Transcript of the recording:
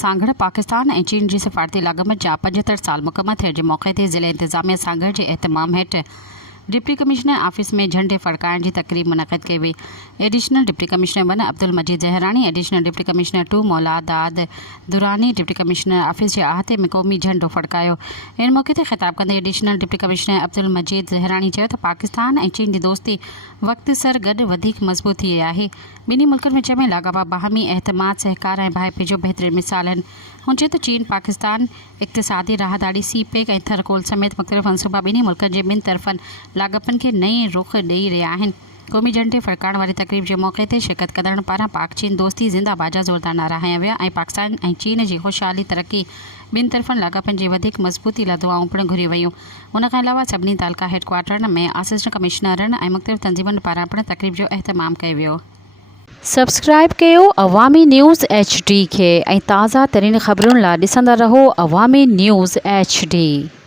सांगड़ पाकिस्तान ऐं चीन जी सफ़ारती लाॻापनि जा 75 साल मुकमल थियण जे मौक़े ते ज़िले इंतिज़ामिया सांगड़ जे एहतमाम हेठि डिप्टी कमिश्नर ऑफिस में झंडे फड़काइण जी तक़रीब मुनक़िद कई वई। Additional deputy commissioner 1 Abdul Majeed Zahrani, additional deputy commissioner 2 Mauladad Durrani deputy commissioner office जे अहाते में क़ौमी झंडो फड़कायो। इन मौक़े ते ख़िताब कंदे additional deputy commissioner Abdul Majeed ज़हरानी चयो त पाकिस्तान ऐं चीन जी दोस्ती वक़्त सर गॾु वधीक मज़बूत थी आहे। ॿिन्ही मुल्कनि विच में लाॻापा बाहमी एतमाद, सहकार ऐं भाइपे जो बहितरीन मिसाल आहिनि। हुन चयो त चीन पाकिस्तान इक़्तिसादी राहदारी, सीपेक ऐं थरकोल समेत मुख़्तलिफ़ मनसूबा ॿिन्ही मुल्कनि जे ॿिनि तरफ़नि लाॻापनि खे नई रुख़ ॾेई रहिया आहिनि। क़ौमी झंडे फड़काइण वारी तक़रीब जे मौक़े ते शिरकत कंदड़नि पारां पाक चीन दोस्ती ज़िंदाबाद जा ज़ोरदार नारा हंया विया ऐं पाकिस्तान ऐं चीन जी ख़ुशहाली, तरक़ी, ॿिनि तरफ़नि लाॻापनि जी वधीक मज़बूती लाइ दुआऊं पिणु घुरी वयूं। हुन खां अलावा सभिनी तालका हेडक्वार्टरनि में असिस्टेंट कमिश्नरनि ऐं मुख़्तलिफ़ तंज़ीमुनि पारां पिणु तक़रीब जो अहतमाम कयो वियो। सब्सक्राइब कयो अवामी न्यूज़ HD खे ऐं ताज़ा तरीन ख़बरुनि लाइ ॾिसंदा रहो अवामी न्यूज़ HD।